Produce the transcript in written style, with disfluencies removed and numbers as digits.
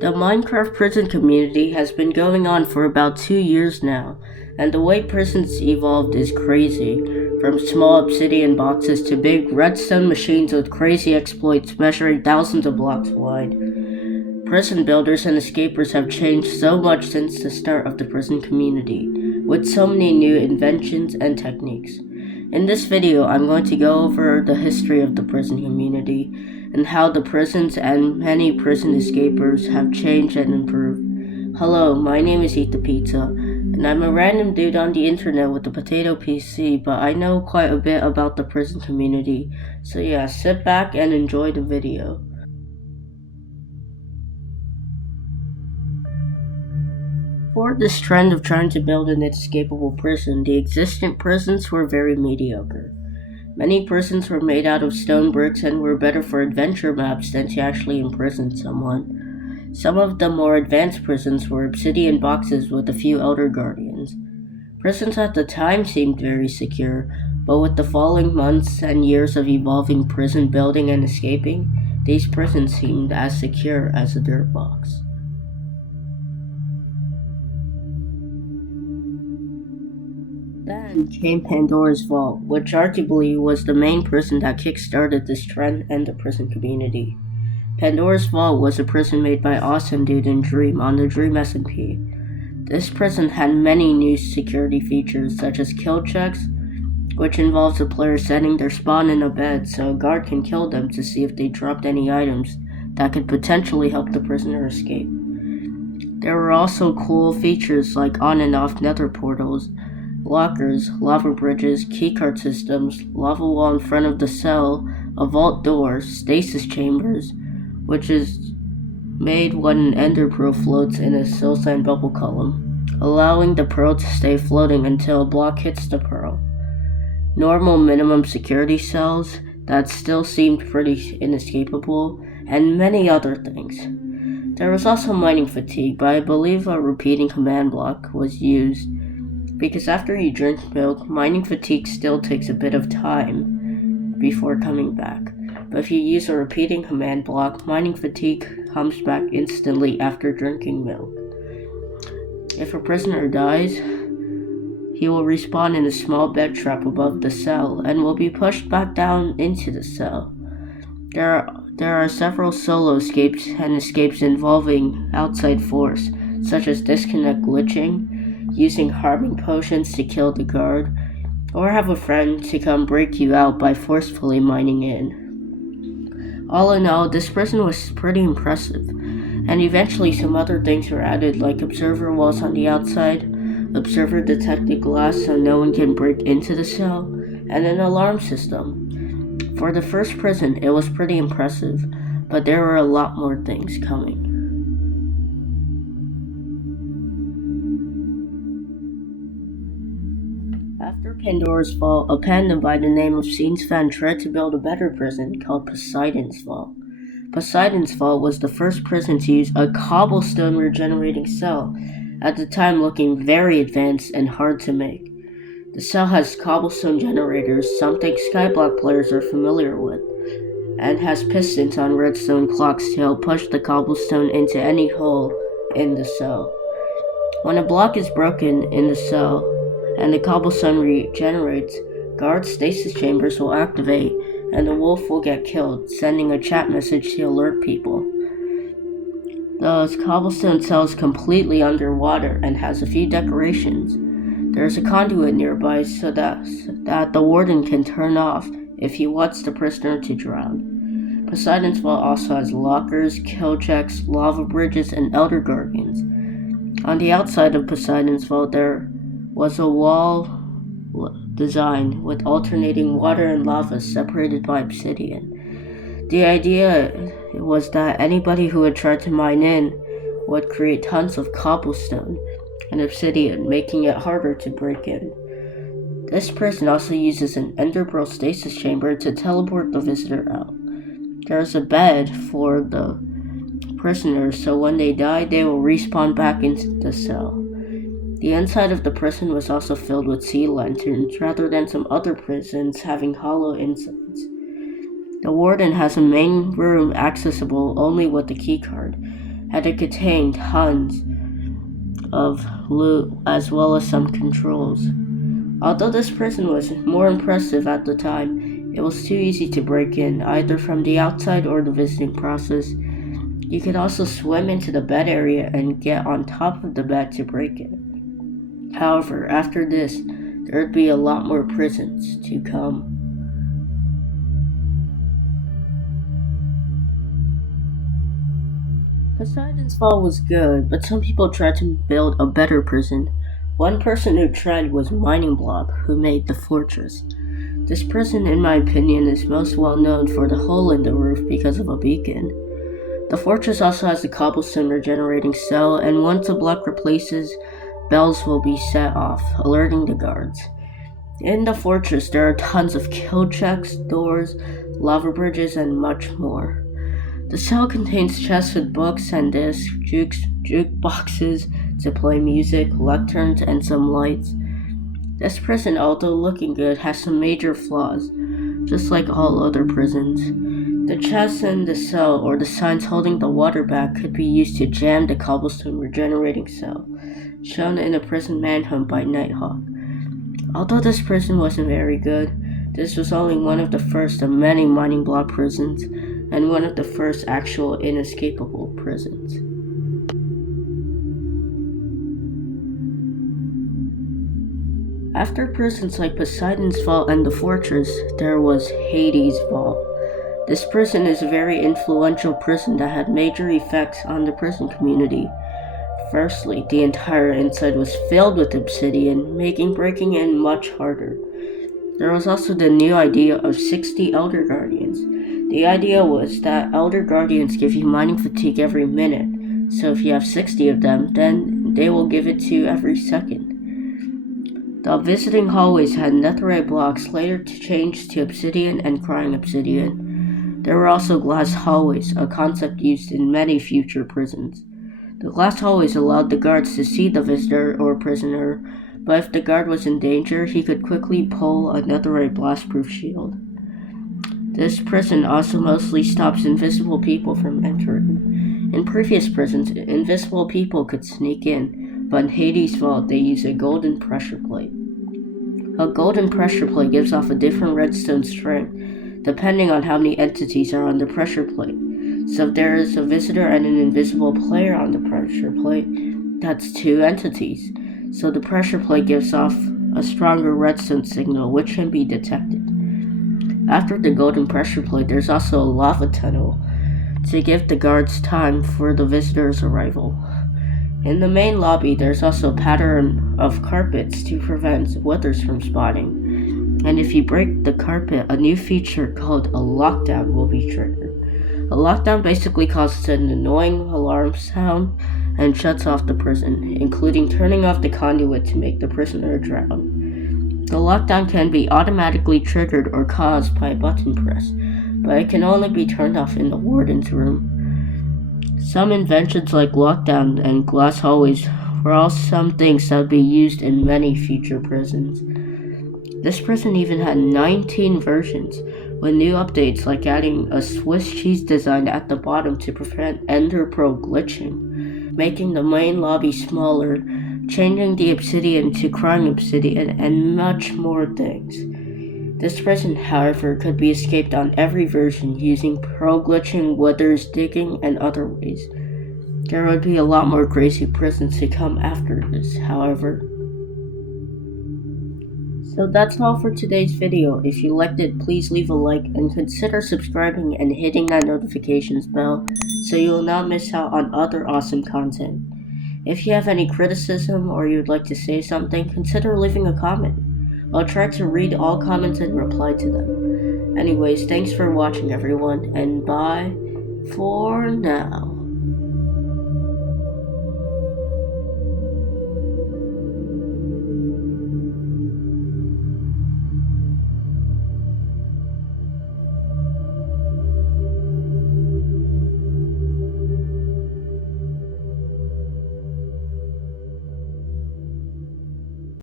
The Minecraft prison community has been going on for about 2 years now, and the way prisons evolved is crazy. From small obsidian boxes to big redstone machines with crazy exploits measuring thousands of blocks wide. Prison builders and escapers have changed so much since the start of the prison community, with so many new inventions and techniques. In this video, I'm going to go over the history of the prison community and how the prisons and many prison escapers have changed and improved. Hello, my name is Eat the Pizza, and I'm a random dude on the internet with a potato PC, but I know quite a bit about the prison community, so yeah, sit back and enjoy the video. Before this trend of trying to build an escapable prison, the existent prisons were very mediocre. Many prisons were made out of stone bricks and were better for adventure maps than to actually imprison someone. Some of the more advanced prisons were obsidian boxes with a few elder guardians. Prisons at the time seemed very secure, but with the following months and years of evolving prison building and escaping, these prisons seemed as secure as a dirt box. Then came Pandora's Vault, which arguably was the main prison that kick-started this trend and the prison community. Pandora's Vault was a prison made by Awesome Dude and Dream on the Dream SMP. This prison had many new security features such as kill checks, which involves a player setting their spawn in a bed so a guard can kill them to see if they dropped any items that could potentially help the prisoner escape. There were also cool features like on and off nether portals, lockers, lava bridges, keycard systems, lava wall in front of the cell, a vault door, stasis chambers, which is made when an ender pearl floats in a sill-sign bubble column, allowing the pearl to stay floating until a block hits the pearl. Normal minimum security cells that still seemed pretty inescapable, and many other things. There was also mining fatigue, but I believe a repeating command block was used, because after you drink milk, mining fatigue still takes a bit of time before coming back. But if you use a repeating command block, mining fatigue comes back instantly after drinking milk. If a prisoner dies, he will respawn in a small bed trap above the cell and will be pushed back down into the cell. There are several solo escapes and escapes involving outside force, such as disconnect glitching, using harming potions to kill the guard, or have a friend to come break you out by forcefully mining in. All in all, this prison was pretty impressive, and eventually some other things were added like observer walls on the outside, observer detected glass so no one can break into the cell, and an alarm system. For the first prison, it was pretty impressive, but there were a lot more things coming. After Pandora's Vault, a panda by the name of Scenes Fan tried to build a better prison called Poseidon's Vault. Poseidon's Vault was the first prison to use a cobblestone regenerating cell, at the time looking very advanced and hard to make. The cell has cobblestone generators, something Skyblock players are familiar with, and has pistons on redstone clocks to help push the cobblestone into any hole in the cell. When a block is broken in the cell, and the cobblestone regenerates, guard stasis chambers will activate, and the wolf will get killed, sending a chat message to alert people. The cobblestone cell is completely underwater and has a few decorations. There is a conduit nearby so that the warden can turn off if he wants the prisoner to drown. Poseidon's Vault also has lockers, kill checks, lava bridges, and elder guardians. On the outside of Poseidon's Vault there was a wall design with alternating water and lava separated by obsidian. The idea was that anybody who would try to mine in would create tons of cobblestone and obsidian, making it harder to break in. This prison also uses an ender pearl stasis chamber to teleport the visitor out. There is a bed for the prisoners, so when they die, they will respawn back into the cell. The inside of the prison was also filled with sea lanterns, rather than some other prisons having hollow insides. The warden has a main room accessible only with a keycard, and it contained tons of loot as well as some controls. Although this prison was more impressive at the time, it was too easy to break in, either from the outside or the visiting process. You could also swim into the bed area and get on top of the bed to break it. However, after this, there would be a lot more prisons to come. Poseidon's Fall was good, but some people tried to build a better prison. One person who tried was Mining Blob, who made the fortress. This prison, in my opinion, is most well known for the hole in the roof because of a beacon. The fortress also has a cobblestone regenerating cell, and once a block replaces, bells will be set off, alerting the guards. In the fortress, there are tons of kill checks, doors, lava bridges, and much more. The cell contains chests with books and discs, jukeboxes to play music, lecterns, and some lights. This prison, although looking good, has some major flaws, just like all other prisons. The chests in the cell or the signs holding the water bag could be used to jam the cobblestone regenerating cell, shown in a prison manhunt by Nighthawk. Although this prison wasn't very good, this was only one of the first of many mining block prisons, and one of the first actual inescapable prisons. After prisons like Poseidon's Vault and the Fortress, there was Hades' Vault. This prison is a very influential prison that had major effects on the prison community. Firstly, the entire inside was filled with obsidian, making breaking in much harder. There was also the new idea of 60 Elder Guardians. The idea was that Elder Guardians give you mining fatigue every minute, so if you have 60 of them, then they will give it to you every second. The visiting hallways had netherite blocks, later changed to obsidian and crying obsidian. There were also glass hallways, a concept used in many future prisons. The glass hallways allowed the guards to see the visitor or prisoner, but if the guard was in danger, he could quickly pull a netherite blast-proof shield. This prison also mostly stops invisible people from entering. In previous prisons, invisible people could sneak in, but in Hades' Vault they use a golden pressure plate. A golden pressure plate gives off a different redstone strength, depending on how many entities are on the pressure plate. So if there is a visitor and an invisible player on the pressure plate, that's 2 entities. So the pressure plate gives off a stronger redstone signal, which can be detected. After the golden pressure plate, there's also a lava tunnel to give the guards time for the visitor's arrival. In the main lobby, there's also a pattern of carpets to prevent withers from spawning. And if you break the carpet, a new feature called a lockdown will be triggered. A lockdown basically causes an annoying alarm sound and shuts off the prison, including turning off the conduit to make the prisoner drown. The lockdown can be automatically triggered or caused by a button press, but it can only be turned off in the warden's room. Some inventions like lockdown and glass hallways were all some things that would be used in many future prisons. This prison even had 19 versions, with new updates like adding a Swiss cheese design at the bottom to prevent Ender Pearl glitching, making the main lobby smaller, changing the obsidian to crying obsidian, and much more things. This prison, however, could be escaped on every version using pearl glitching, withers, digging, and other ways. There would be a lot more crazy prisons to come after this, however. So that's all for today's video. If you liked it, please leave a like and consider subscribing and hitting that notifications bell so you will not miss out on other awesome content. If you have any criticism or you'd like to say something, consider leaving a comment. I'll try to read all comments and reply to them. Anyways, thanks for watching everyone, and bye for now.